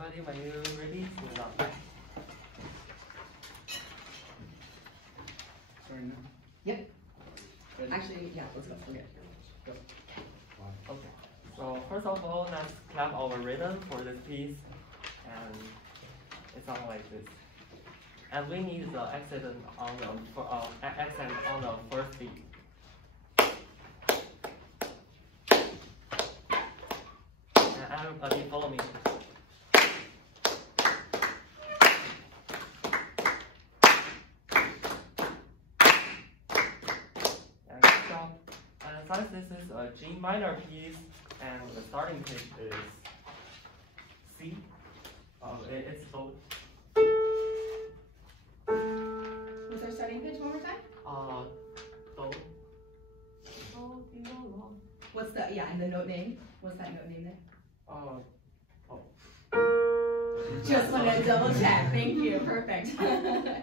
Everybody, when you're ready, stand up. Sorry, no. Yep. Ready? Actually, yeah, let's go. Okay. Go. Okay. So first of all, let's clap our rhythm for this piece, and it sounds like this. And we need the accent on the first beat. And everybody follow me. And good job. And since this is a G minor piece, and the starting pitch is C, it's both. What's our starting pitch one more time? Do. Do, di, do, la. What's the, yeah, and the note name? What's that note name there? Oh. Just want to double check. Thank you. Perfect. Okay.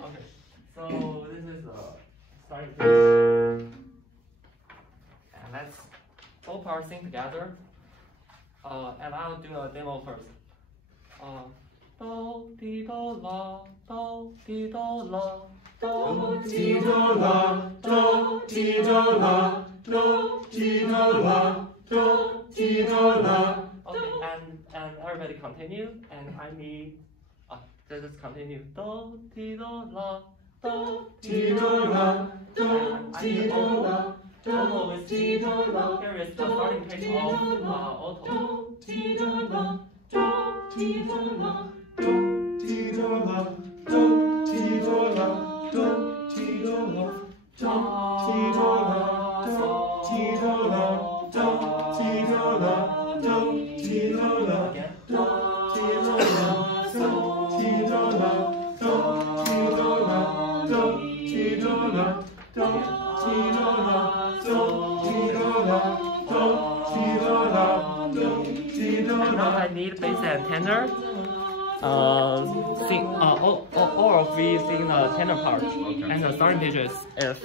So this is the starting pitch. And let's both parts sing together. And I'll do a demo first. Do, di, do, la, do, di, do, la. Do, di, do, la, do, di, do, la, do, di, do, la, do, di, do, la. Okay, and everybody continue, and I need, just continue. Do, di, do, la, do, Di, do, la, do, di, do, la, Auto do, with di, do, la, here is the starting pitch of auto. do, di, do, la, do, di, do, la, do, di, do, la, do, di, do, la, do, di, do, la, do, di, do, la, do, di, do, la, do, di, do, la, do, di, do, la, Again. do, di, do, la, do, di, do, la, do, di, do, la, do, di, do, la, do, di, do, la, do, di, do, la, do, di, do, And now la. I need bass and tenor. Sing all of we sing the tenor part, and the starting pitch is F.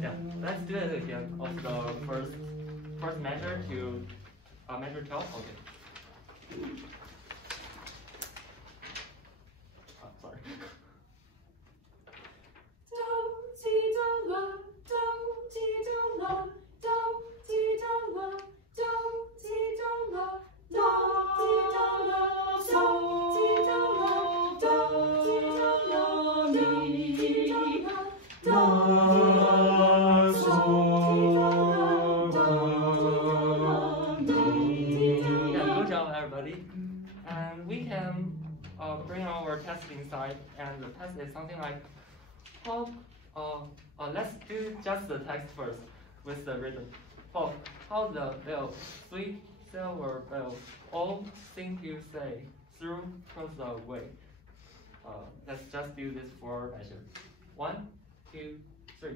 Yeah, let's do it again. Of the first measure to measure 12. Okay. Sorry. Yeah, good job, everybody. And we can bring our testing side, and the test is something like let's do just the text first with the rhythm. How the bell, sweet silver bell, all seem to say through across the way. Let's just do this for measure. 1, 2, 3.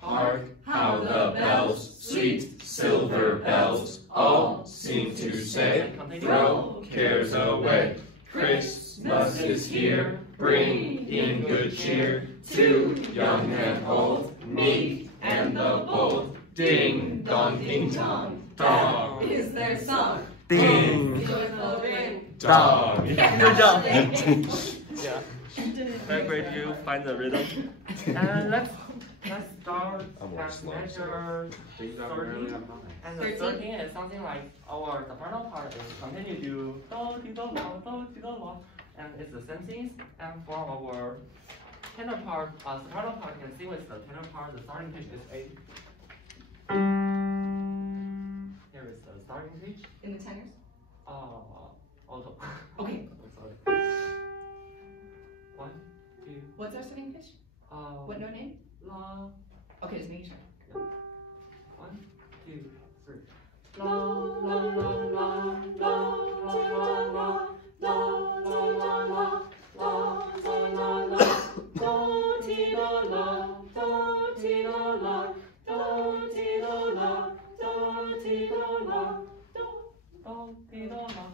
Hark how the bells, sweet silver bells, all seem to say, throw cares away. Christmas is here, bring in good cheer to young and old, meek and the bold. Ding dong, ding dong, dong. Is there song? Ding! Dong. Good job! Yeah. Very great you find the rhythm. And let's start at measure 30. And the 13 is something like our soprano part is continue to do di do la, and it's the same things. And for our tenor part, soprano part can sing with the tenor part. The starting pitch is A. Here is the starting pitch. In the tenors? Auto. Okay. Sorry. 1, 2. What's our starting pitch? What note name? La. Okay, just making sure. 1, 2, 3. La la la la la la la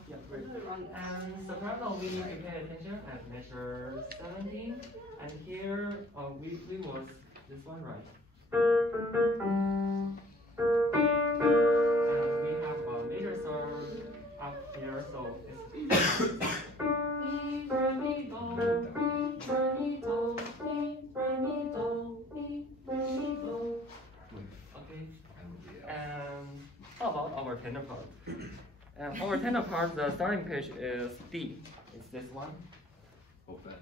yeah, great. And soprano, we need to pay attention and measure 17. And here, we was this one, right? And we have a major third up here, so it's mi, re, mi, do, mi, re, mi, do, mi, re, mi, do, mi, re, mi, do. Okay. And how about our tenor part? And our tenor part, the starting pitch is D. It's this one. Hold that.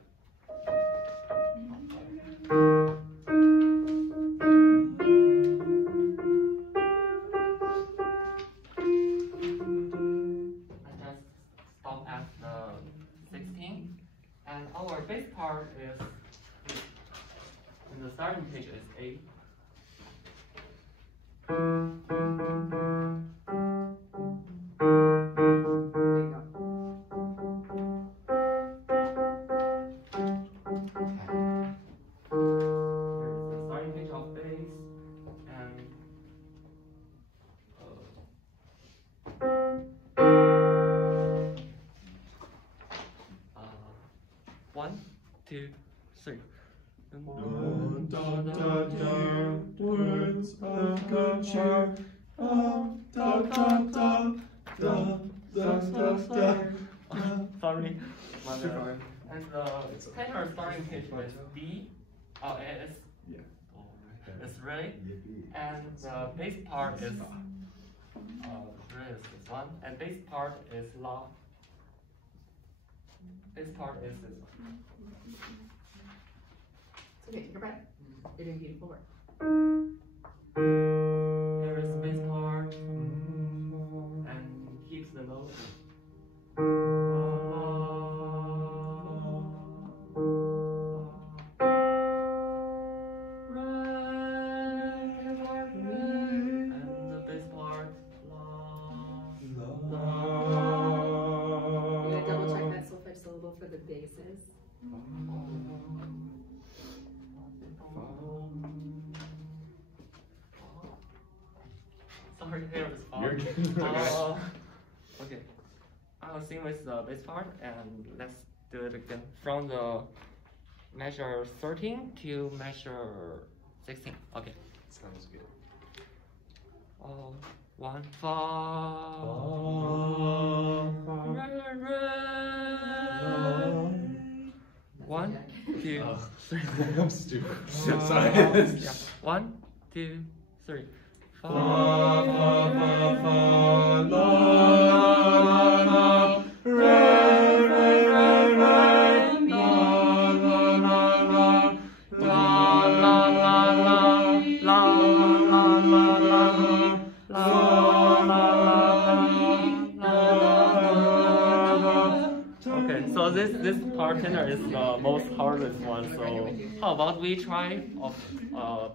And just stop at the 16. And our bass part is, and the starting pitch is A. One, two, three. Dun, dun, dun, dun, words of good cheer. Dun, dun, dun, dun, dun, dun, dun, dun. Sorry. And the tenor starting pitch is D, S. Yeah. It's Re. And the bass part is Re is this one, and bass part is La. Bass part is this one. It's okay, take a breath. You're doing beautiful work. There is bass part, and keeps the note. For the basses. Sorry, here is fun. You're good. Okay. I'll sing with the bass part and let's do it again. From the measure 13 to measure 16. Okay. Sounds good. 1, fa, re, re. 1, 2, 3. I'm stupid. Sorry. Yeah. 1, 2, 3. Fa, fa, fa, fa, la, la, la, re, re, re, re, la, la, la, la, la, la, la, la, la, la, okay, so this part tenor is the most hardest one. So how about we try of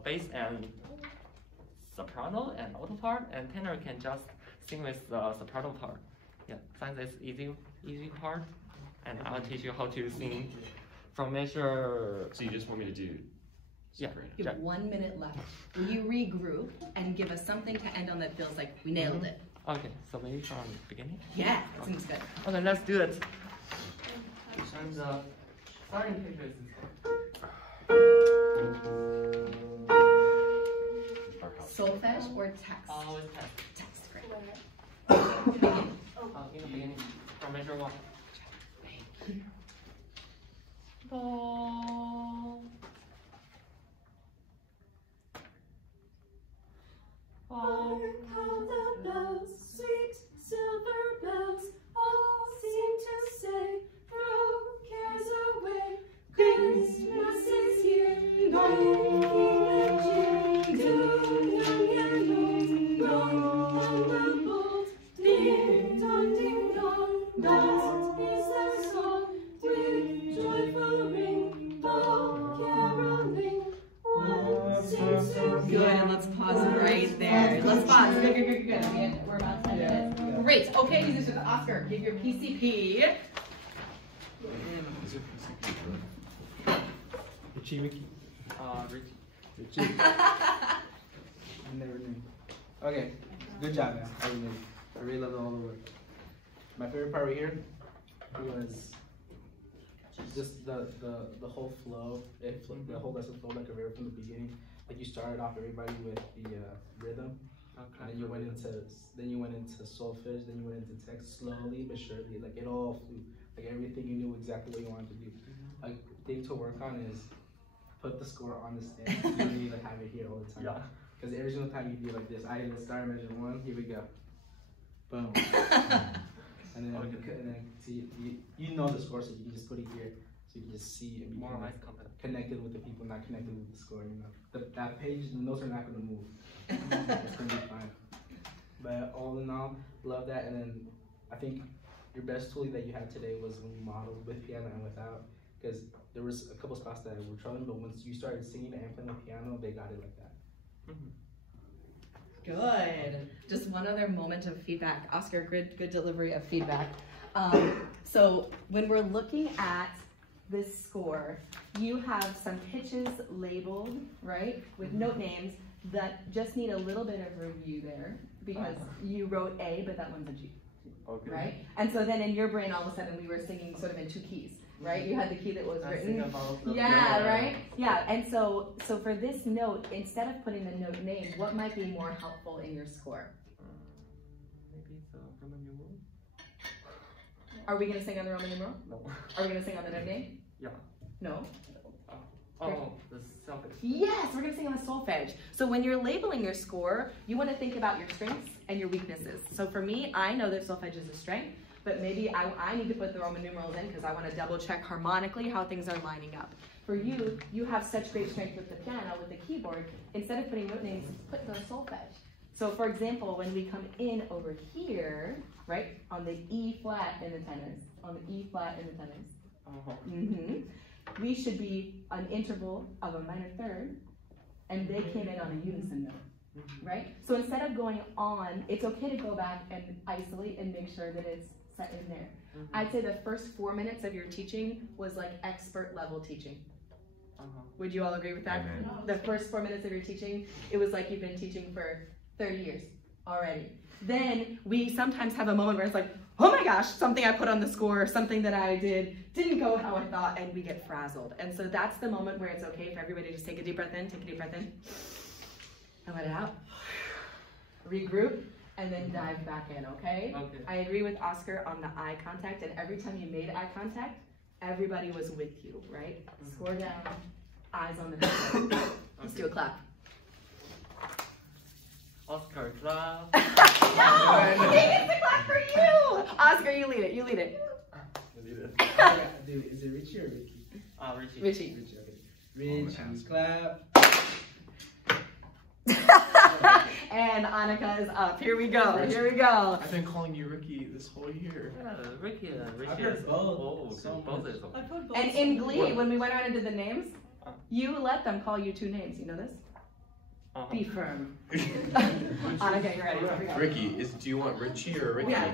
bass and soprano and alto part, and tenor can just sing with the soprano part. Yeah, since it's easy part, and I'll teach you how to sing from measure. So you just want me to do? Yeah. You have 1 minute left. Will you regroup and give us something to end on that feels like we nailed it? Okay, so maybe from the beginning? Yeah, that seems good. Okay, let's do it. And the starting picture is Solfege or text? always text. Text, great. In the beginning, from measure 1. Do. Hark how the bells, sweet silver bells, all seem to say, throw cares away. Christmas is here, bring the cheer to young and old. Roll on the bolt, ding dong, bells. Good, and let's pause right there. Let's pause. Good. We're about to end it. Great. Okay, musicians, Oscar, give your PCP. Ruiqi. Ruiqi. I never knew. Okay, good job, man. I really love all the work. My favorite part right here was just the whole flow. The whole lesson flowed like a river from the beginning. Like you started off everybody with the rhythm, and then you went into solfege, then you went into text slowly but surely. Like it all flew. Like everything, you knew exactly what you wanted to do. A thing to work on is put the score on the stand. You don't need to have it here all the time. Yeah. Because every single time you do like this, I hit the start measure 1. Here we go. Boom. and then see you know the score, so you can just put it here, so you can just see and be More connected with the people, not connected with the score. You know, that page, the notes are not going to move. It's going to be fine. But all in all, love that. And then I think your best tool that you had today was when you modeled with piano and without, because there was a couple spots that were troubling, but once you started singing and playing the piano, they got it like that. Good. Just one other moment of feedback. Oscar, good delivery of feedback. So when we're looking at this score, you have some pitches labeled, right, with note names that just need a little bit of review there, because you wrote A, but that one's a G. Okay. Right? And so then in your brain, all of a sudden, we were singing sort of in 2 keys, right? You had the key that was written. Yeah, right? Yeah, and so for this note, instead of putting the note name, what might be more helpful in your score? Maybe the Roman numeral? Are we going to sing on the Roman numeral? No. Are we going to sing on the note name? Yeah. No? Oh, the solfege. Yes, we're going to sing on the solfege. So when you're labeling your score, you want to think about your strengths and your weaknesses. So for me, I know that solfege is a strength, but maybe I need to put the Roman numerals in because I want to double check harmonically how things are lining up. For you, you have such great strength with the piano, with the keyboard. Instead of putting note names, put the solfege. So for example, when we come in over here, right, on the E flat in the tenors, we should be an interval of a minor third, and they came in on a unison note, right? So instead of going on, it's okay to go back and isolate and make sure that it's set in there. I'd say the first 4 minutes of your teaching was like expert level teaching. Would you all agree with that? Amen. The first 4 minutes of your teaching, it was like you've been teaching for 30 years already. Then we sometimes have a moment where it's like, oh my gosh, something I put on the score, something that I did didn't go how I thought, and we get frazzled. And so that's the moment where it's okay for everybody to just take a deep breath in, and let it out. Regroup, and then dive back in, okay? Okay. I agree with Oscar on the eye contact, and every time you made eye contact, everybody was with you, right? Score down, eyes on the paper. Let's do a clap. Oscar, clap. No! He gets to clap for you! Oscar, you lead it, You lead it. Dude, is it Richie or Ricky? Richie. Richie. Richie, okay. Richie, clap. And Annika is up. Here we go. Here we go. I've been calling you Ruiqi this whole year. Ricky I've heard is both. both is okay. And in Glee, when we went around and did the names, you let them call you 2 names. You know this? Be firm. Annika, you ready? Here we go. Ricky, do you want Richie or Ricky? Yeah.